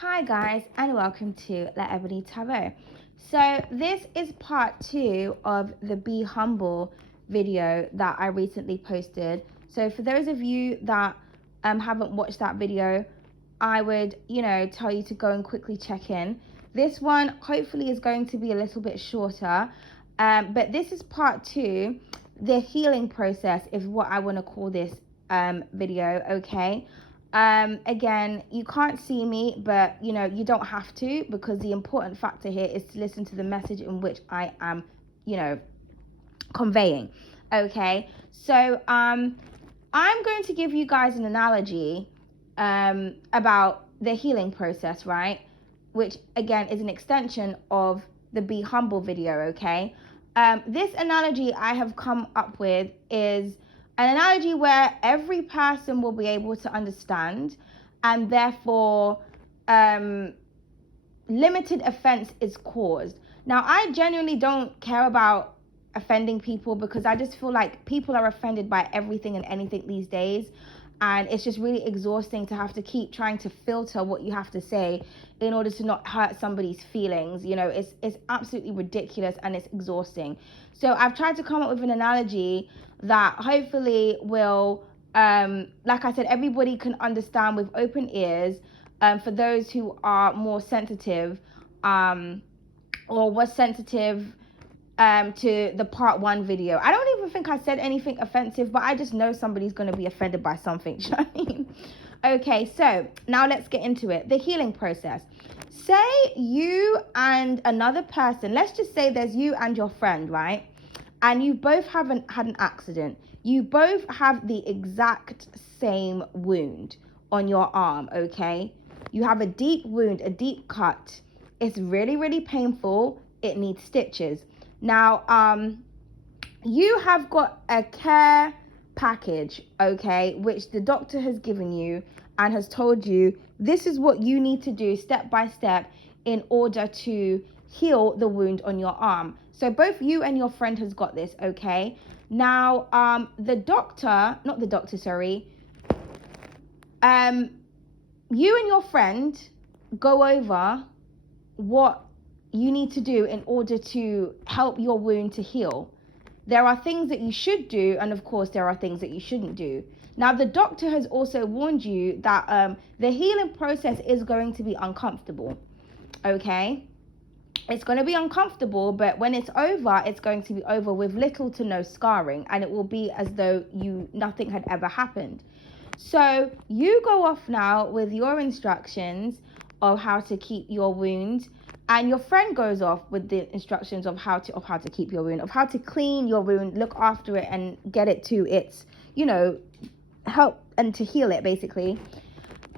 Hi guys, and welcome to La Ebony Tarot. So this is part 2 of the Be Humble video that I recently posted. So for those of you that haven't watched that video, I would, tell you to go and quickly check in. This one hopefully is going to be a little bit shorter, but this is part 2. The healing process is what I want to call this video, okay? Again, you can't see me, but you don't have to, because the important factor here is to listen to the message in which I am, conveying. Okay, so I'm going to give you guys an analogy about the healing process, right? Which again is an extension of the Be Humble video, okay? This analogy I have come up with is an analogy where every person will be able to understand, and therefore limited offense is caused. Now, I genuinely don't care about offending people, because I just feel like people are offended by everything and anything these days, and it's just really exhausting to have to keep trying to filter what you have to say in order to not hurt somebody's feelings. It's absolutely ridiculous, and it's exhausting. So I've tried to come up with an analogy that hopefully will, like I said, everybody can understand with open ears. For those who are more sensitive, or was sensitive to the part 1 video. I don't even think I said anything offensive, but I just know somebody's going to be offended by something. Do you know what I mean? Okay, so now let's get into it. The healing process. Say you and another person, let's just say there's you and your friend, right? And you both haven't had an accident. You both have the exact same wound on your arm, okay? You have a deep wound, a deep cut. It's really, really painful. It needs stitches. Now, you have got a care package, okay, which the doctor has given you and has told you this is what you need to do step by step in order to heal the wound on your arm. So both you and your friend has got this, okay? Now, you and your friend go over what you need to do in order to help your wound to heal. There are things that you should do, and of course there are things that you shouldn't do. Now, the doctor has also warned you that the healing process is going to be uncomfortable, okay? It's going to be uncomfortable, but when it's over, it's going to be over with little to no scarring, and it will be as though nothing had ever happened. So you go off now with your instructions of how to keep your wound, and your friend goes off with the instructions of how to keep your wound, of how to clean your wound, look after it, and get it to its, help and to heal it, basically.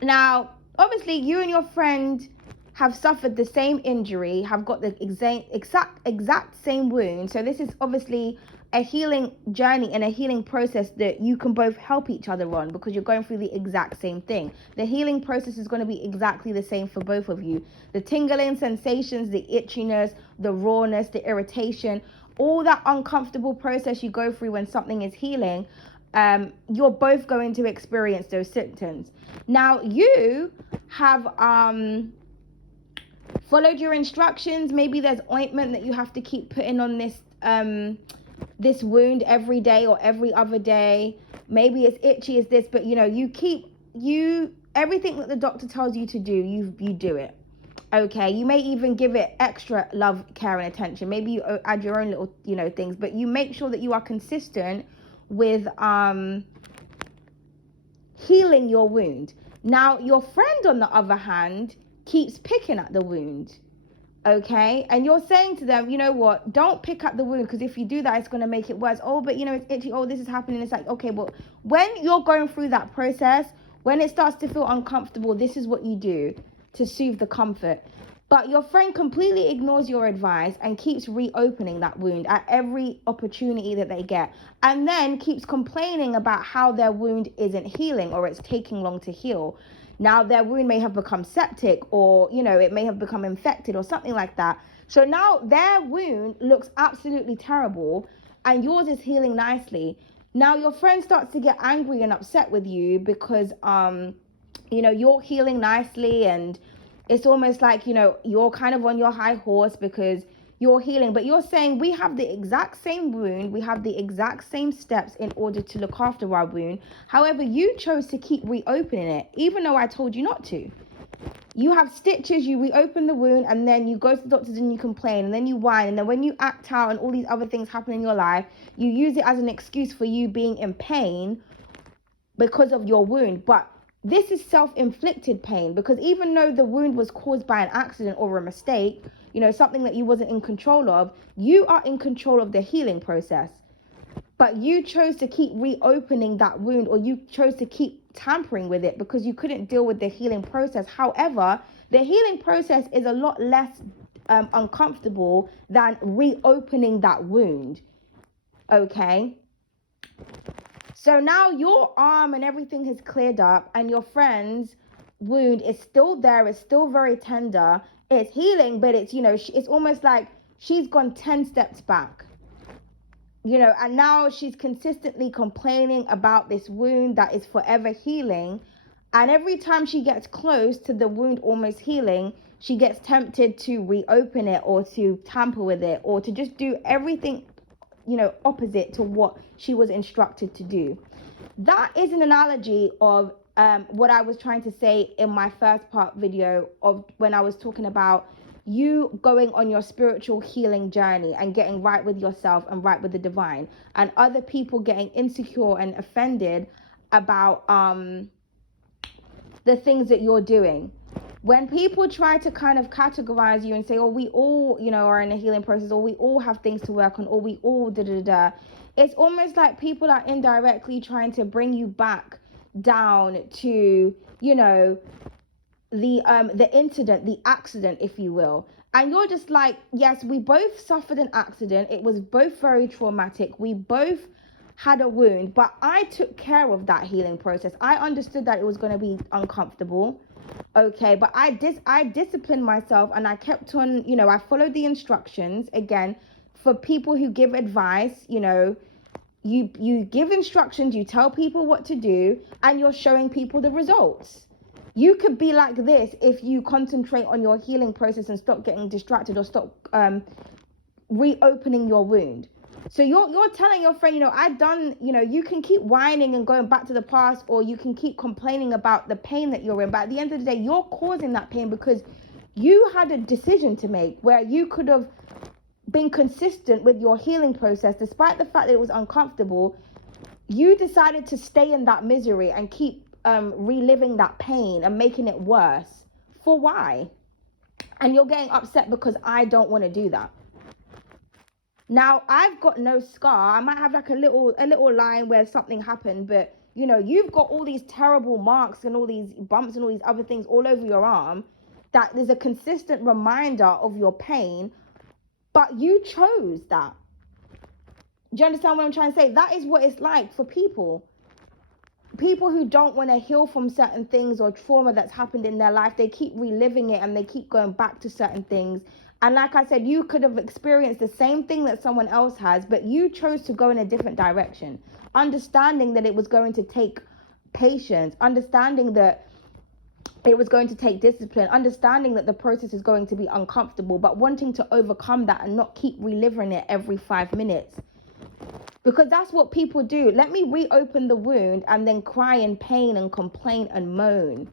Now, obviously, you and your friend have suffered the same injury, have got the exact same wound. So this is obviously a healing journey and a healing process that you can both help each other on, because you're going through the exact same thing. The healing process is going to be exactly the same for both of you. The tingling sensations, the itchiness, the rawness, the irritation, all that uncomfortable process you go through when something is healing, you're both going to experience those symptoms. Now, you have followed your instructions. Maybe there's ointment that you have to keep putting on this wound every day or every other day. Maybe it's itchy as this, but everything that the doctor tells you to do, you do it. Okay, you may even give it extra love, care, and attention. Maybe you add your own little things, but you make sure that you are consistent with healing your wound. Now, your friend, on the other hand, keeps picking at the wound, okay? And you're saying to them, you know what, don't pick at the wound, because if you do that, it's going to make it worse. Oh, but it's itchy. Oh, this is happening. It's like, okay, but when you're going through that process, when it starts to feel uncomfortable, this is what you do to soothe the comfort. But your friend completely ignores your advice and keeps reopening that wound at every opportunity that they get, and then keeps complaining about how their wound isn't healing, or it's taking long to heal. Now, their wound may have become septic, or it may have become infected or something like that. So now their wound looks absolutely terrible, and yours is healing nicely. Now your friend starts to get angry and upset with you because you're healing nicely, and It's almost like, you're kind of on your high horse because you're healing, but you're saying we have the exact same wound, we have the exact same steps in order to look after our wound. However, you chose to keep reopening it, even though I told you not to. You have stitches, you reopen the wound, and then you go to the doctors and you complain, and then you whine, and then when you act out and all these other things happen in your life, you use it as an excuse for you being in pain because of your wound. But this is self-inflicted pain, because even though the wound was caused by an accident or a mistake, something that you wasn't in control of, you are in control of the healing process. But you chose to keep reopening that wound, or you chose to keep tampering with it because you couldn't deal with the healing process. However, the healing process is a lot less uncomfortable than reopening that wound. Okay? So now your arm and everything has cleared up, and your friend's wound is still there. It's still very tender. It's healing, but it's, it's almost like she's gone 10 steps back. And now she's consistently complaining about this wound that is forever healing. And every time she gets close to the wound almost healing, she gets tempted to reopen it, or to tamper with it, or to just do everything, opposite to what she was instructed to do. That is an analogy of what I was trying to say in my first part video of when I was talking about you going on your spiritual healing journey and getting right with yourself and right with the divine, and other people getting insecure and offended about the things that you're doing. When people try to kind of categorize you and say, oh, we all, are in a healing process, or we all have things to work on, or we all da-da-da, it's almost like people are indirectly trying to bring you back down to, the incident, the accident, if you will. And you're just like, yes, we both suffered an accident. It was both very traumatic. We both had a wound, but I took care of that healing process. I understood that it was going to be uncomfortable. Okay, but I disciplined myself, and I kept on, I followed the instructions. Again, for people who give advice, you give instructions, you tell people what to do, and you're showing people the results. You could be like this if you concentrate on your healing process and stop getting distracted, or stop reopening your wound. So you're telling your friend, I've done, you can keep whining and going back to the past, or you can keep complaining about the pain that you're in. But at the end of the day, you're causing that pain because you had a decision to make where you could have been consistent with your healing process. Despite the fact that it was uncomfortable, you decided to stay in that misery and keep reliving that pain and making it worse. For why? And you're getting upset because I don't want to do that. Now, I've got no scar. I might have like a little line where something happened, but you've got all these terrible marks and all these bumps and all these other things all over your arm that there's a consistent reminder of your pain, but you chose that. Do you understand what I'm trying to say? That is what it's like for people who don't want to heal from certain things or trauma that's happened in their life. They keep reliving it and they keep going back to certain things. And like I said, you could have experienced the same thing that someone else has, but you chose to go in a different direction, understanding that it was going to take patience, understanding that it was going to take discipline, understanding that the process is going to be uncomfortable, but wanting to overcome that and not keep reliving it every 5 minutes. Because that's what people do. Let me reopen the wound and then cry in pain and complain and moan.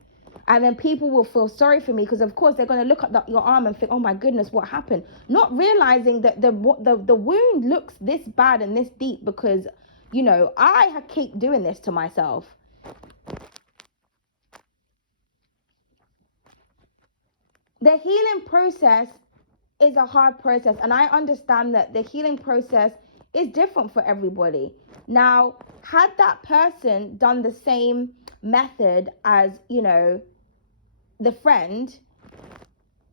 And then people will feel sorry for me because, of course, they're going to look at your arm and think, oh, my goodness, what happened? Not realizing that the wound looks this bad and this deep because, I keep doing this to myself. The healing process is a hard process. And I understand that the healing process is different for everybody. Now, had that person done the same method as, the friend,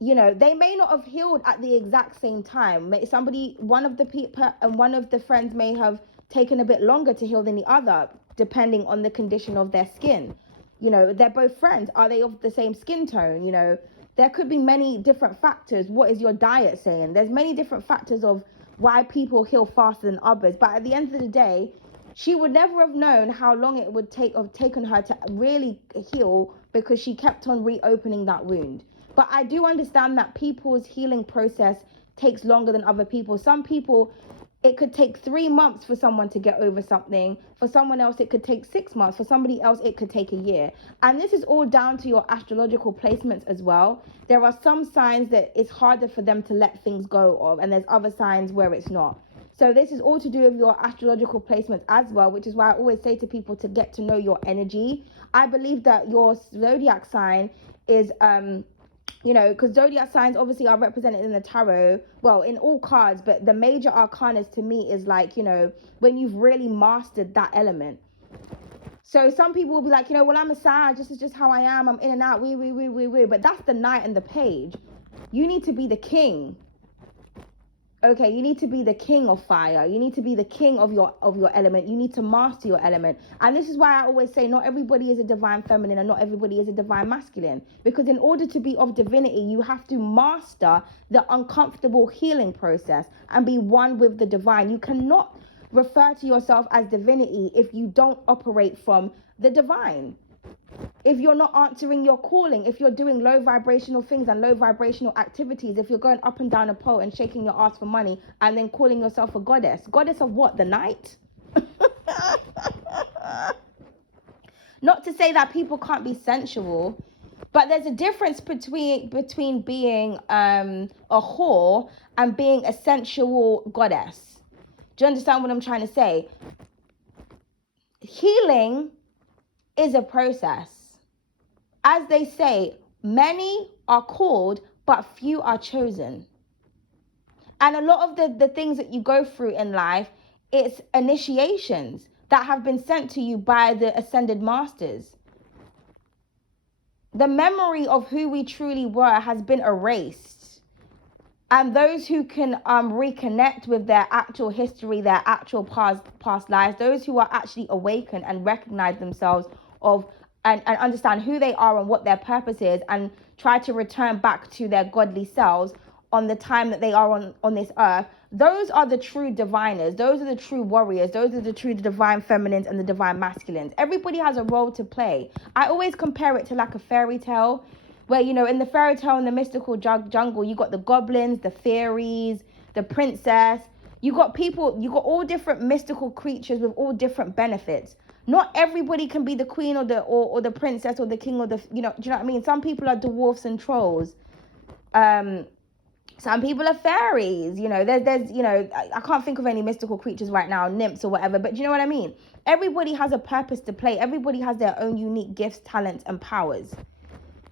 they may not have healed at the exact same time. One of the friends may have taken a bit longer to heal than the other, depending on the condition of their skin. They're both friends. Are they of the same skin tone? There could be many different factors. What is your diet saying? There's many different factors of why people heal faster than others. But at the end of the day, she would never have known how long it would taken her to really heal because she kept on reopening that wound. But I do understand that people's healing process takes longer than other people. Some people, it could take 3 months for someone to get over something. For someone else, it could take 6 months. For somebody else, it could take a year. And this is all down to your astrological placements as well. There are some signs that it's harder for them to let things go of, and there's other signs where it's not. So this is all to do with your astrological placements as well, which is why I always say to people to get to know your energy. I believe that your zodiac sign is, because zodiac signs obviously are represented in the tarot, well, in all cards, but the major arcanas to me is like, when you've really mastered that element. So some people will be like, well, I'm a Sag, this is just how I am, I'm in and out, but that's the Knight and the Page. You need to be the king. Okay, you need to be the king of fire. You need to be the king of your element. You need to master your element. And this is why I always say not everybody is a divine feminine and not everybody is a divine masculine. Because in order to be of divinity, you have to master the uncomfortable healing process and be one with the divine. You cannot refer to yourself as divinity if you don't operate from the divine. If you're not answering your calling, if you're doing low vibrational things and low vibrational activities, if you're going up and down a pole and shaking your ass for money and then calling yourself a goddess. Goddess of what? The night? Not to say that people can't be sensual, but there's a difference between being a whore and being a sensual goddess. Do you understand what I'm trying to say? Healing is a process. As they say, many are called, but few are chosen. And a lot of the things that you go through in life, it's initiations that have been sent to you by the ascended masters. The memory of who we truly were has been erased. And those who can reconnect with their actual history, their actual past lives, those who are actually awakened and recognize themselves and understand who they are and what their purpose is and try to return back to their godly selves on the time that they are on this earth, those are the true diviners. Those are the true warriors. Those are the true divine feminines and the divine masculines. Everybody has a role to play. I always compare it to like a fairy tale where, in the fairy tale, in the mystical jungle, you got the goblins, the fairies, the princess. You got all different mystical creatures with all different benefits. Not everybody can be the queen or the princess or the king or do you know what I mean? Some people are dwarfs and trolls. Some people are fairies. There's I can't think of any mystical creatures right now, nymphs or whatever, but do you know what I mean? Everybody has a purpose to play. Everybody has their own unique gifts, talents, and powers.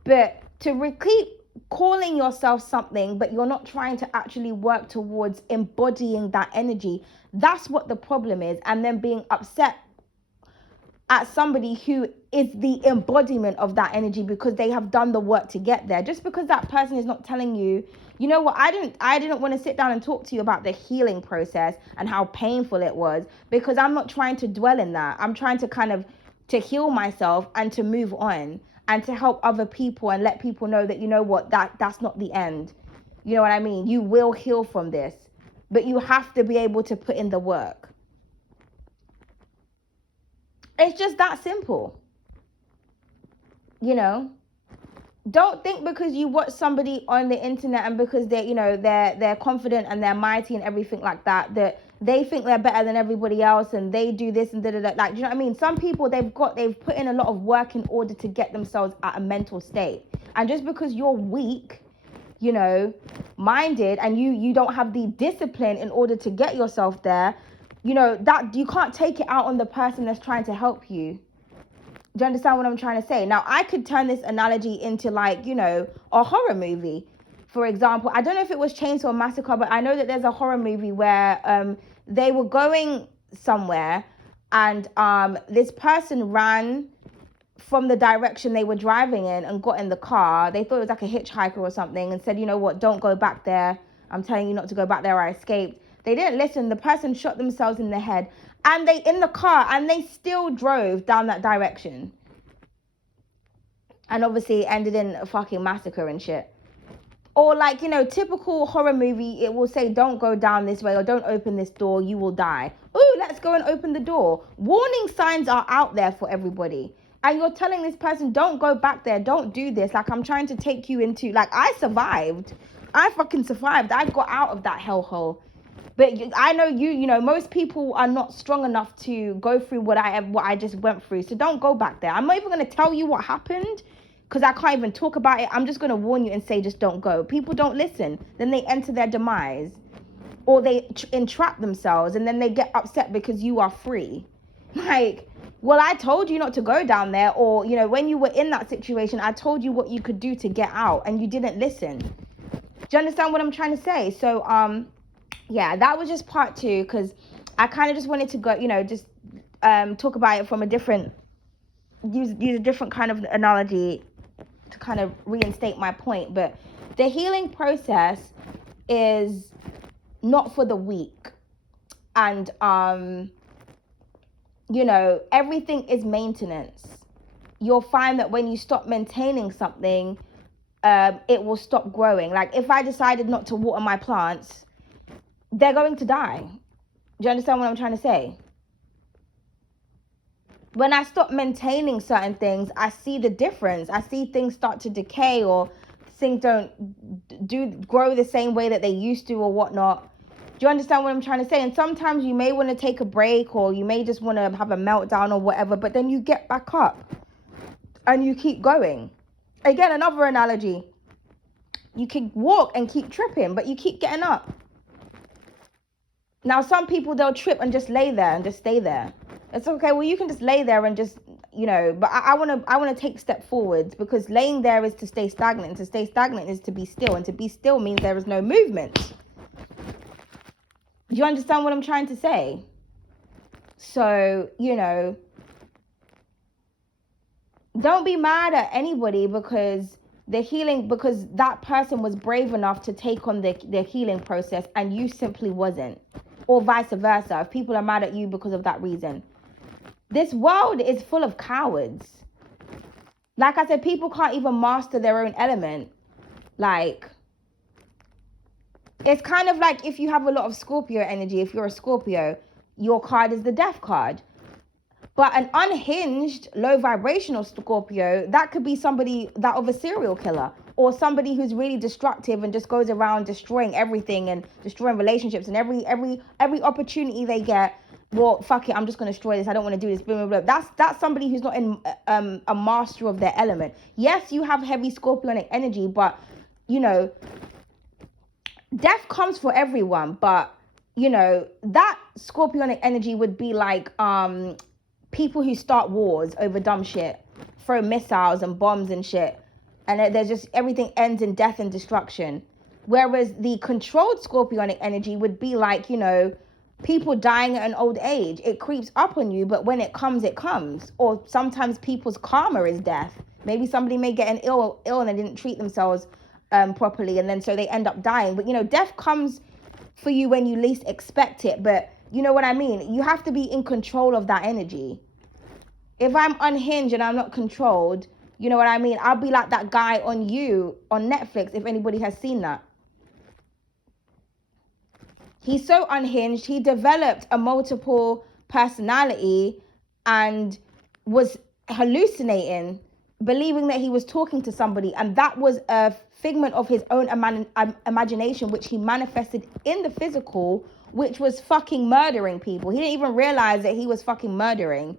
But to keep calling yourself something, but you're not trying to actually work towards embodying that energy, that's what the problem is. And then being upset at somebody who is the embodiment of that energy because they have done the work to get there. Just because that person is not telling you, you know what, I didn't want to sit down and talk to you about the healing process and how painful it was, because I'm not trying to dwell in that. I'm trying to heal myself and to move on and to help other people and let people know that, you know what, that's not the end. You know what I mean? You will heal from this, but you have to be able to put in the work. It's just that simple. Don't think because you watch somebody on the internet and because they're confident and they're mighty and everything like that they think they're better than everybody else and they do this and da. Like, do you know what I mean? Some people, they've put in a lot of work in order to get themselves at a mental state. And just because you're weak, minded, and you don't have the discipline in order to get yourself there, that you can't take it out on the person that's trying to help you. Do you understand what I'm trying to say? Now, I could turn this analogy into a horror movie. For example, I don't know if it was Chainsaw Massacre, but I know that there's a horror movie where they were going somewhere and this person ran from the direction they were driving in and got in the car. They thought it was like a hitchhiker or something and said, you know what, don't go back there. I'm telling you not to go back there. I escaped. They didn't listen. The person shot themselves in the head and they still drove down that direction. And obviously it ended in a fucking massacre and shit. Or typical horror movie, it will say, don't go down this way or don't open this door, you will die. Ooh, let's go and open the door. Warning signs are out there for everybody. And you're telling this person, don't go back there, don't do this. Like, I'm trying to take you into, like, I survived. I fucking survived. I got out of that hellhole. But I know you know, most people are not strong enough to go through what I just went through. So don't go back there. I'm not even going to tell you what happened because I can't even talk about it. I'm just going to warn you and say, just don't go. People don't listen. Then they enter their demise, or they entrap themselves, and then they get upset because you are free. Like, well, I told you not to go down there, or, you know, when you were in that situation, I told you what you could do to get out, and you didn't listen. Do you understand what I'm trying to say? So, yeah, that was just part 2, because I kind of just wanted to go, you know, just talk about it from a different, use a different kind of analogy to kind of reinstate my point. But the healing process is not for the weak. And, you know, everything is maintenance. You'll find that when you stop maintaining something, it will stop growing. Like, if I decided not to water my plants, they're going to die. Do you understand what I'm trying to say? When I stop maintaining certain things, I see the difference. I see things start to decay, or things don't grow the same way that they used to, or whatnot. Do you understand what I'm trying to say? And sometimes you may want to take a break, or you may just want to have a meltdown or whatever, but then you get back up and you keep going. Again, another analogy. You can walk and keep tripping, but you keep getting up. Now, some people, they'll trip and just lay there and just stay there. It's okay. Well, you can just lay there and just, you know, but I want to take step forwards, because laying there is to stay stagnant. And to stay stagnant is to be still. And to be still means there is no movement. Do you understand what I'm trying to say? So, you know, don't be mad at anybody because that person was brave enough to take on the healing process and you simply wasn't. Or vice versa, if people are mad at you because of that reason. This world is full of cowards. Like I said, people can't even master their own element. Like, it's kind of like if you have a lot of Scorpio energy, if you're a Scorpio, your card is the death card. But an unhinged, low vibrational Scorpio, that could be somebody that of a serial killer, or somebody who's really destructive and just goes around destroying everything and destroying relationships, and every opportunity they get, well, fuck it, I'm just gonna destroy this. I don't want to do this. Blah, blah, blah. That's somebody who's not in a master of their element. Yes, you have heavy Scorpionic energy, but you know, death comes for everyone. But you know, that Scorpionic energy would be like people who start wars over dumb shit, throw missiles and bombs and shit, and there's just everything ends in death and destruction. Whereas the controlled Scorpionic energy would be like, you know, people dying at an old age. It creeps up on you, but when it comes, it comes. Or sometimes people's karma is death. Maybe somebody may get an ill and they didn't treat themselves properly, and then so they end up dying. But you know, death comes for you when you least expect it. But you know what I mean? You have to be in control of that energy. If I'm unhinged and I'm not controlled, you know what I mean? I'll be like that guy on Netflix, if anybody has seen that. He's so unhinged. He developed a multiple personality and was hallucinating, believing that he was talking to somebody. And that was a figment of his own imagination, which he manifested in the physical, which was fucking murdering people. He didn't even realize that he was fucking murdering.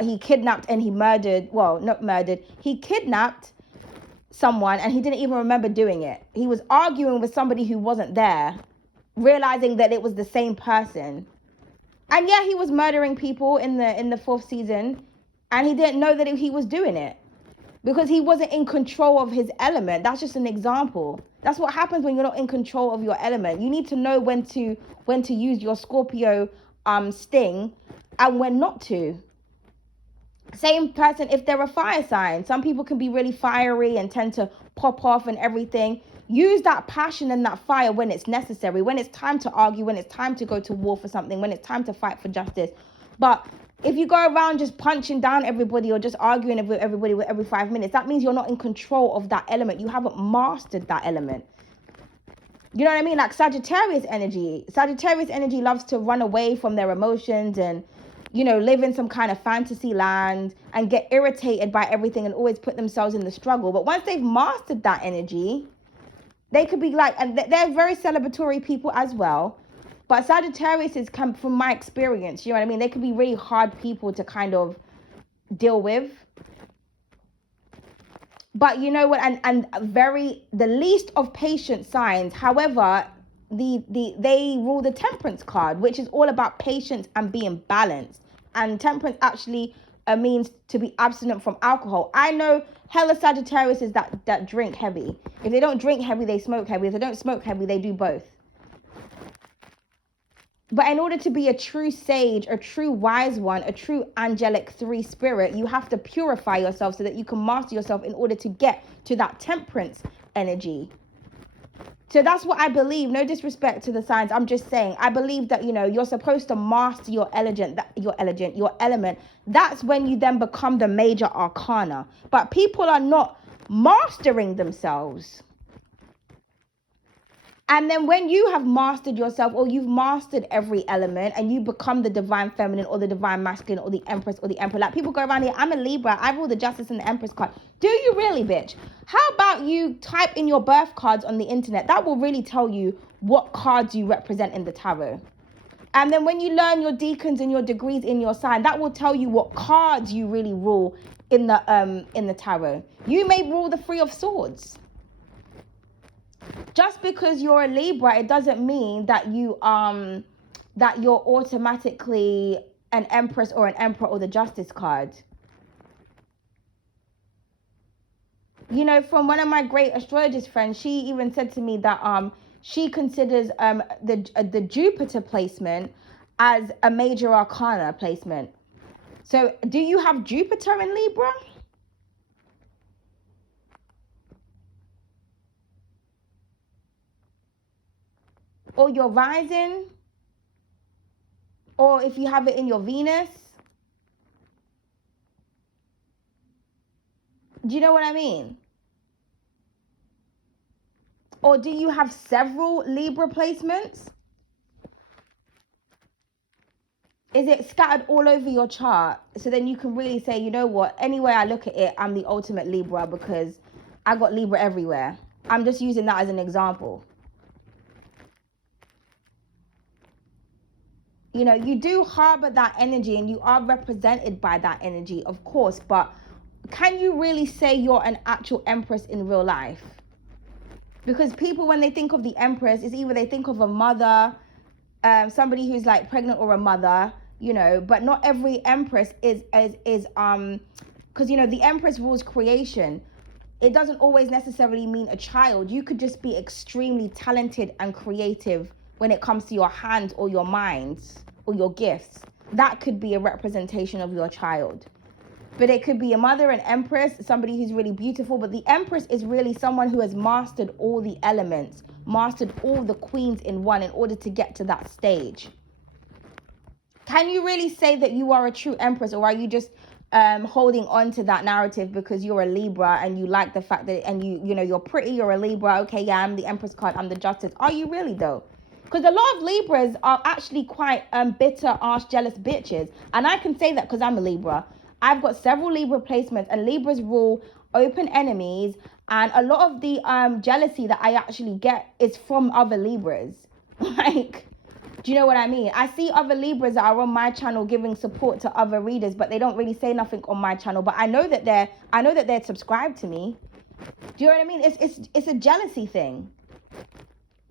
He kidnapped and he murdered, well, not murdered. He kidnapped someone and he didn't even remember doing it. He was arguing with somebody who wasn't there, realizing that it was the same person. And yeah, he was murdering people in the 4th season, and he didn't know that he was doing it because he wasn't in control of his element. That's just an example. That's what happens when you're not in control of your element. You need to know when to use your Scorpio sting and when not to. Same person if they're a fire sign. Some people can be really fiery and tend to pop off and everything. Use that passion and that fire when it's necessary, when it's time to argue, when it's time to go to war for something, when it's time to fight for justice. But if you go around just punching down everybody or just arguing with everybody every 5 minutes, that means you're not in control of that element. You haven't mastered that element. You know what I mean? Like Sagittarius energy. Sagittarius energy loves to run away from their emotions and, live in some kind of fantasy land and get irritated by everything and always put themselves in the struggle. But once they've mastered that energy, they could be like, and they're very celebratory people as well. But Sagittarius is, from my experience, you know what I mean? They could be really hard people to kind of deal with. But you know what? And the least of patient signs. However, they rule the Temperance card, which is all about patience and being balanced. And Temperance actually means to be abstinent from alcohol. I know hella Sagittarius is that drink heavy. If they don't drink heavy, they smoke heavy. If they don't smoke heavy, they do both. But in order to be a true sage, a true wise one, a true angelic 3 spirit, you have to purify yourself so that you can master yourself in order to get to that temperance energy. So that's what I believe. No disrespect to the signs. I'm just saying, I believe that, you're supposed to master your element. That's when you then become the major arcana. But people are not mastering themselves. And then when you have mastered yourself, or you've mastered every element, and you become the divine feminine or the divine masculine or the empress or the emperor, like people go around here, I'm a Libra, I rule the justice and the empress card. Do you really, bitch? How about you type in your birth cards on the internet? That will really tell you what cards you represent in the tarot. And then when you learn your decans and your degrees in your sign, that will tell you what cards you really rule in the tarot. You may rule the 3 of Swords. Just because you're a Libra, it doesn't mean that you're automatically an empress or an emperor or the justice card. From one of my great astrologist friends, she even said to me that she considers the Jupiter placement as a major arcana placement. So do you have Jupiter in Libra? Or your rising, or if you have it in your Venus. Do you know what I mean? Or do you have several Libra placements? Is it scattered all over your chart? So then you can really say, you know what, anyway I look at it, I'm the ultimate Libra because I got Libra everywhere. I'm just using that as an example. You do harbor that energy and you are represented by that energy, of course, but can you really say you're an actual empress in real life? Because people, when they think of the empress, it's either they think of a mother, somebody who's like pregnant, or a mother, but not every empress is because the empress rules creation. It doesn't always necessarily mean a child. You could just be extremely talented and creative when it comes to your hands or your minds or your gifts. That could be a representation of your child. But it could be a mother, an empress, somebody who's really beautiful. But the empress is really someone who has mastered all the elements, mastered all the queens in one in order to get to that stage. Can you really say that you are a true empress, or are you just holding on to that narrative because you're a Libra and you like the fact that, and you're pretty, you're a Libra, okay, yeah, I'm the empress card, I'm the justice. Are you really though? Because a lot of Libras are actually quite bitter, arse, jealous bitches. And I can say that because I'm a Libra. I've got several Libra placements, and Libras rule open enemies. And a lot of the jealousy that I actually get is from other Libras. Like, do you know what I mean? I see other Libras that are on my channel giving support to other readers, but they don't really say nothing on my channel. But I know that they're subscribed to me. Do you know what I mean? It's a jealousy thing.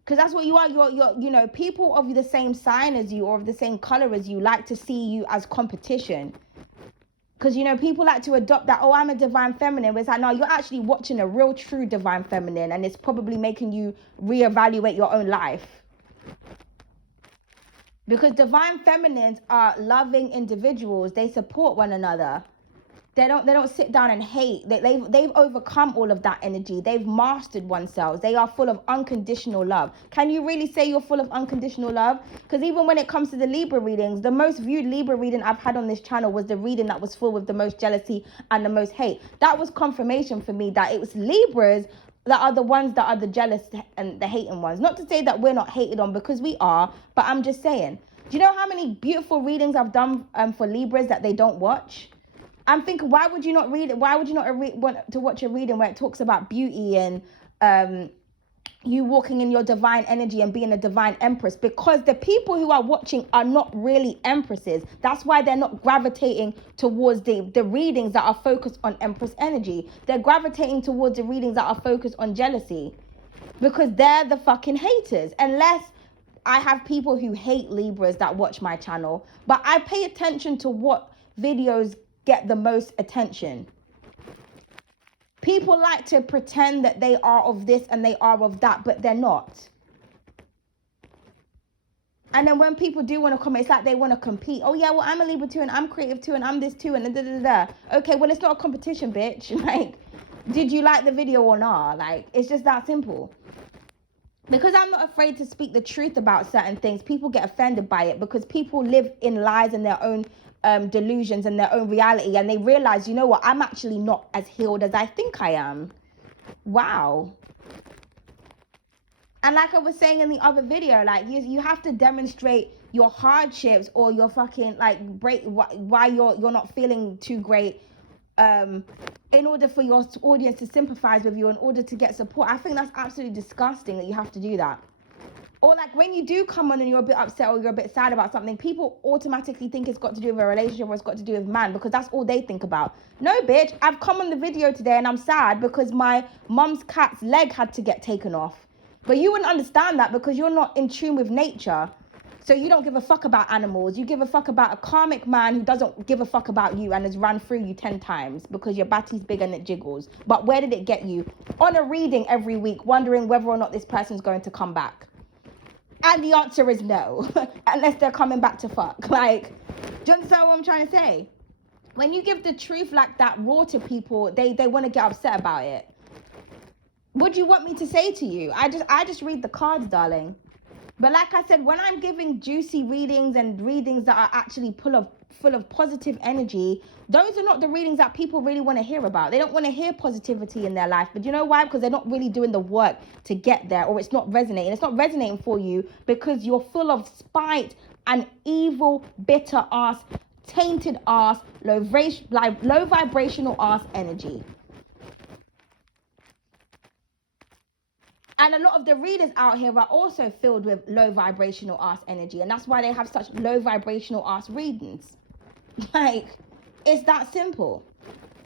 Because that's what you are. You're people of the same sign as you or of the same color as you like to see you as competition. Because, people like to adopt that, oh, I'm a divine feminine. But it's like, no, you're actually watching a real, true divine feminine. And it's probably making you reevaluate your own life. Because divine feminines are loving individuals. They support one another. They don't sit down and hate. They've overcome all of that energy. They've mastered oneself. They are full of unconditional love. Can you really say you're full of unconditional love? Because even when it comes to the Libra readings, the most viewed Libra reading I've had on this channel was the reading that was full with the most jealousy and the most hate. That was confirmation for me that it was Libras that are the ones that are the jealous and the hating ones. Not to say that we're not hated on, because we are, but I'm just saying. Do you know how many beautiful readings I've done for Libras that they don't watch? I'm thinking, why would you not read it? Why would you not want to watch a reading where it talks about beauty and you walking in your divine energy and being a divine empress? Because the people who are watching are not really empresses. That's why they're not gravitating towards the readings that are focused on empress energy. They're gravitating towards the readings that are focused on jealousy, because they're the fucking haters. Unless I have people who hate Libras that watch my channel, but I pay attention to what videos get the most attention. People like to pretend that they are of this and they are of that, but they're not. And then when people do want to comment, it's like they want to compete. Oh yeah, well, I'm a Libra too, and I'm creative too, and I'm this too, and da da da da. Okay, well, it's not a competition, bitch. Like, did you like the video or not? Like, it's just that simple. Because I'm not afraid to speak the truth about certain things, people get offended by it, because people live in lies and their own delusions and their own reality, and they realize, you know what, I'm actually not as healed as I think I am. Wow. And like I was saying in the other video, like you have to demonstrate your hardships or your fucking like break why you're not feeling too great, in order for your audience to sympathize with you, in order to get support. I think that's absolutely disgusting that you have to do that. Or like when you do come on and you're a bit upset or you're a bit sad about something, people automatically think it's got to do with a relationship or it's got to do with man, because that's all they think about. No, bitch, I've come on the video today and I'm sad because my mum's cat's leg had to get taken off. But you wouldn't understand that because you're not in tune with nature. So you don't give a fuck about animals. You give a fuck about a karmic man who doesn't give a fuck about you and has run through you 10 times because your batty's big and it jiggles. But where did it get you? On a reading every week, wondering whether or not this person's going to come back. And the answer is no, unless they're coming back to fuck. Like, do you understand what I'm trying to say? When you give the truth like that raw to people, they want to get upset about it. What do you want me to say to you? I just read the cards, darling. But like I said, when I'm giving juicy readings and readings that are actually full of positive energy, those are not the readings that people really want to hear about. They don't want to hear positivity in their life. But you know why? Because they're not really doing the work to get there, or it's not resonating. It's not resonating for you because you're full of spite and evil, bitter ass, tainted ass, low vibrational ass energy. And a lot of the readers out here are also filled with low vibrational ass energy. And that's why they have such low vibrational ass readings. Like, it's that simple.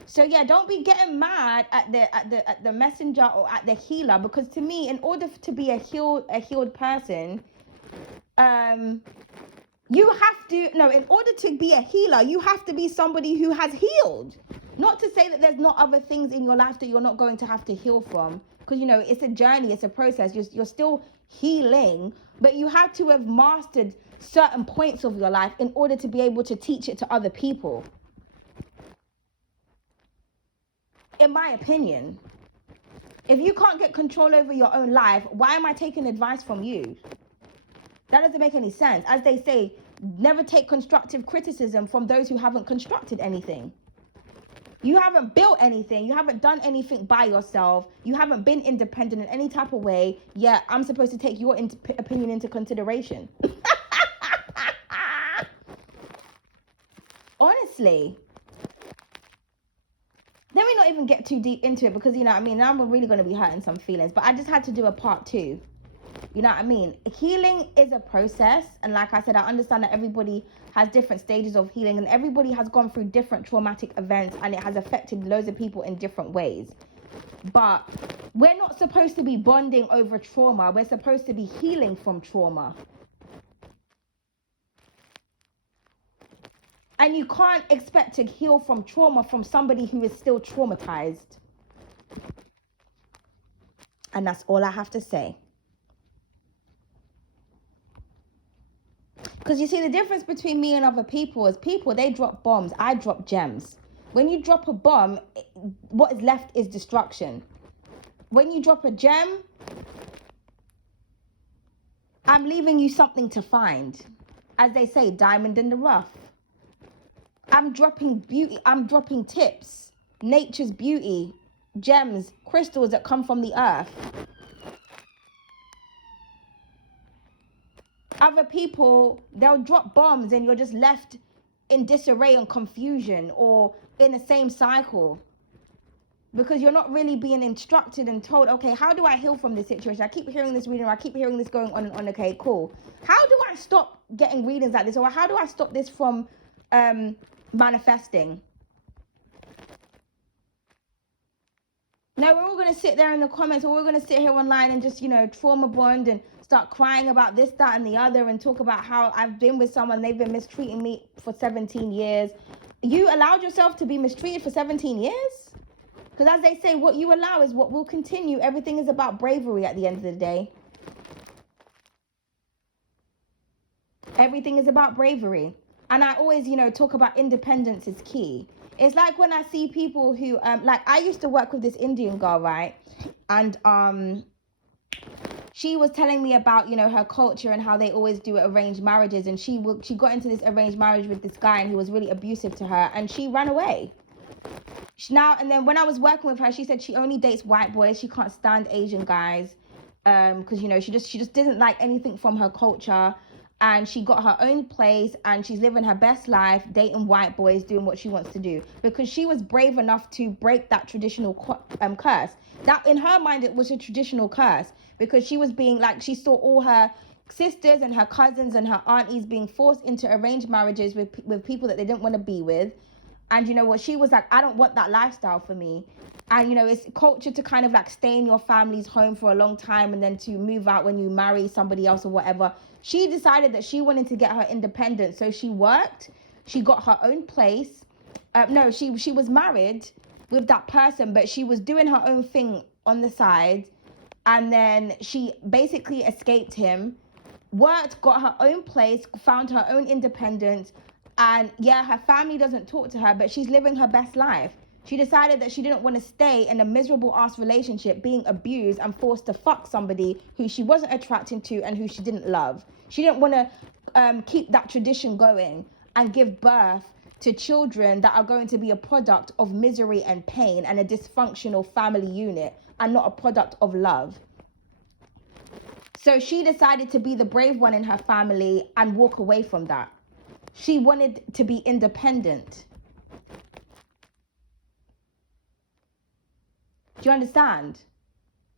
So yeah, don't be getting mad at the messenger or at the healer, because to me, in order to be a healed person, you have to, no, in order to be a healer, you have to be somebody who has healed. Not to say that there's not other things in your life that you're not going to have to heal from. Because, you know, it's a journey, it's a process. You're still healing, but you have to have mastered certain points of your life in order to be able to teach it to other people. In my opinion. If you can't get control over your own life, why am I taking advice from you? That doesn't make any sense. As they say, never take constructive criticism from those who haven't constructed anything. You haven't built anything. You haven't done anything by yourself. You haven't been independent in any type of way. Yet I'm supposed to take your opinion into consideration. Honestly. Let me not even get too deep into it because, you know what I mean, now I'm really going to be hurting some feelings. But I just had to do a part 2. You know what I mean? Healing is a process. And like I said, I understand that everybody has different stages of healing. And everybody has gone through different traumatic events. And it has affected loads of people in different ways. But we're not supposed to be bonding over trauma. We're supposed to be healing from trauma. And you can't expect to heal from trauma from somebody who is still traumatized. And that's all I have to say. Because you see, the difference between me and other people is they drop bombs. I drop gems. When you drop a bomb, what is left is destruction. When you drop a gem, I'm leaving you something to find. As they say, diamond in the rough. I'm dropping beauty. I'm dropping tips. Nature's beauty. Gems. Crystals that come from the earth. other people, they'll drop bombs and you're just left in disarray and confusion or in the same cycle. Because you're not really being instructed and told, okay, how do I heal from this situation? I keep hearing this reading, or I keep hearing this going on and on. Okay, cool. How do I stop getting readings like this? Or how do I stop this from manifesting? No, we're all going to sit there in the comments, or we're going to sit here online and just, trauma bond and start crying about this, that, and the other, and talk about how I've been with someone, they've been mistreating me for 17 years. You allowed yourself to be mistreated for 17 years? Because as they say, what you allow is what will continue. Everything is about bravery at the end of the day. Everything is about bravery. And I always, talk about independence is key. It's like when I see people who, like I used to work with this Indian girl, right? And she was telling me about, her culture and how they always do arranged marriages. And she got into this arranged marriage with this guy and he was really abusive to her and she ran away. And then when I was working with her, she said she only dates white boys. She can't stand Asian guys because, she just didn't like anything from her culture. And she got her own place and she's living her best life, dating white boys, doing what she wants to do. Because she was brave enough to break that traditional curse. That in her mind, it was a traditional curse. Because she was being like, she saw all her sisters and her cousins and her aunties being forced into arranged marriages with people that they didn't want to be with. And you know what, she was like, I don't want that lifestyle for me. And it's culture to kind of like stay in your family's home for a long time and then to move out when you marry somebody else or whatever. She decided that she wanted to get her independence. So she worked, she got her own place. She was married with that person, but she was doing her own thing on the side. And then she basically escaped him, worked, got her own place, found her own independence. And yeah, her family doesn't talk to her, but she's living her best life. She decided that she didn't want to stay in a miserable ass relationship, being abused and forced to fuck somebody who she wasn't attracted to and who she didn't love. She didn't want to keep that tradition going and give birth to children that are going to be a product of misery and pain and a dysfunctional family unit and not a product of love. So she decided to be the brave one in her family and walk away from that. She wanted to be independent. Do you understand?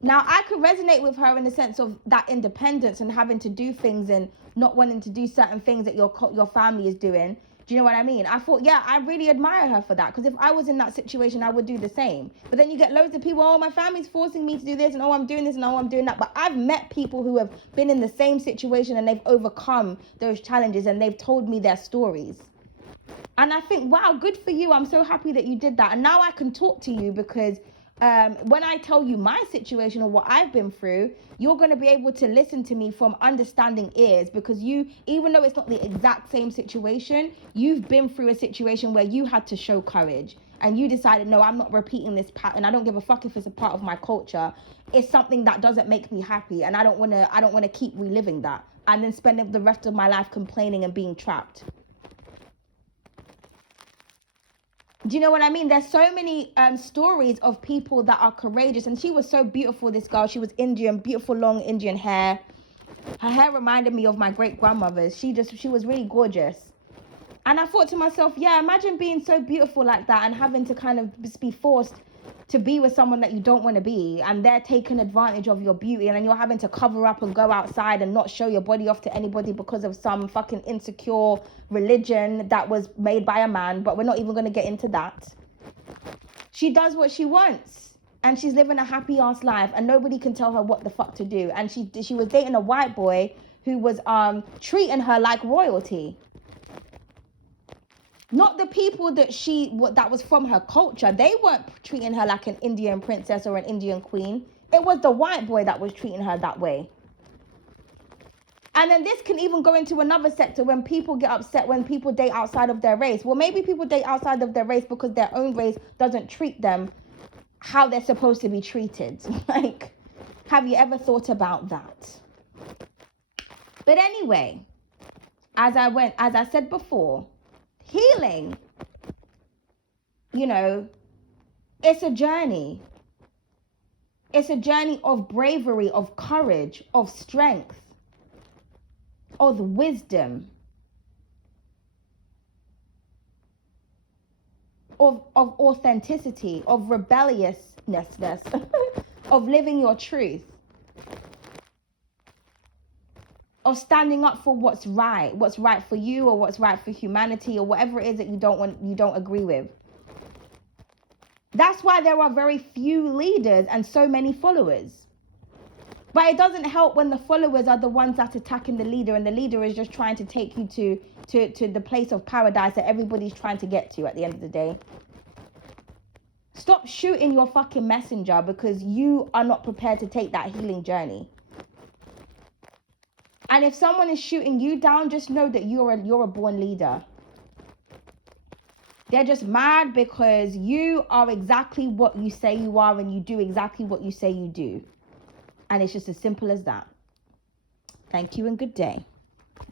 Now, I could resonate with her in the sense of that independence and having to do things and not wanting to do certain things that your family is doing. Do you know what I mean? I thought, yeah, I really admire her for that. Because if I was in that situation, I would do the same. But then you get loads of people, oh, my family's forcing me to do this, and oh, I'm doing this, and oh, I'm doing that. But I've met people who have been in the same situation and they've overcome those challenges and they've told me their stories. And I think, wow, good for you. I'm so happy that you did that. And now I can talk to you because when I tell you my situation or what I've been through, you're going to be able to listen to me from understanding ears, because you, even though it's not the exact same situation, you've been through a situation where you had to show courage and you decided, no, I'm not repeating this pattern. I don't give a fuck if it's a part of my culture. It's something that doesn't make me happy, and I don't want to keep reliving that and then spending the rest of my life complaining and being trapped. Do you know what I mean? There's so many stories of people that are courageous. And she was so beautiful, this girl. She was Indian, beautiful long Indian hair. Her hair reminded me of my great grandmother's. She was really gorgeous. And I thought to myself, yeah, imagine being so beautiful like that and having to kind of just be forced to be with someone that you don't want to be, and they're taking advantage of your beauty, and then you're having to cover up and go outside and not show your body off to anybody because of some fucking insecure religion that was made by a man. But we're not even going to get into that. She does what she wants and she's living a happy ass life and nobody can tell her what the fuck to do. And she was dating a white boy who was treating her like royalty. Not the people that was from her culture. They weren't treating her like an Indian princess or an Indian queen. It was the white boy that was treating her that way. And then this can even go into another sector when people get upset when people date outside of their race. Well, maybe people date outside of their race because their own race doesn't treat them how they're supposed to be treated. Like, have you ever thought about that? But anyway, as I said before, healing, it's a journey. It's a journey of bravery, of courage, of strength. of wisdom, of authenticity, of rebelliousness, of living your truth, of standing up for what's right for you, or what's right for humanity, or whatever it is that you don't agree with. That's why there are very few leaders and so many followers. But it doesn't help when the followers are the ones that are attacking the leader, and the leader is just trying to take you to the place of paradise that everybody's trying to get to at the end of the day. Stop shooting your fucking messenger because you are not prepared to take that healing journey. And if someone is shooting you down, just know that you're a born leader. They're just mad because you are exactly what you say you are, and you do exactly what you say you do. And it's just as simple as that. Thank you and good day.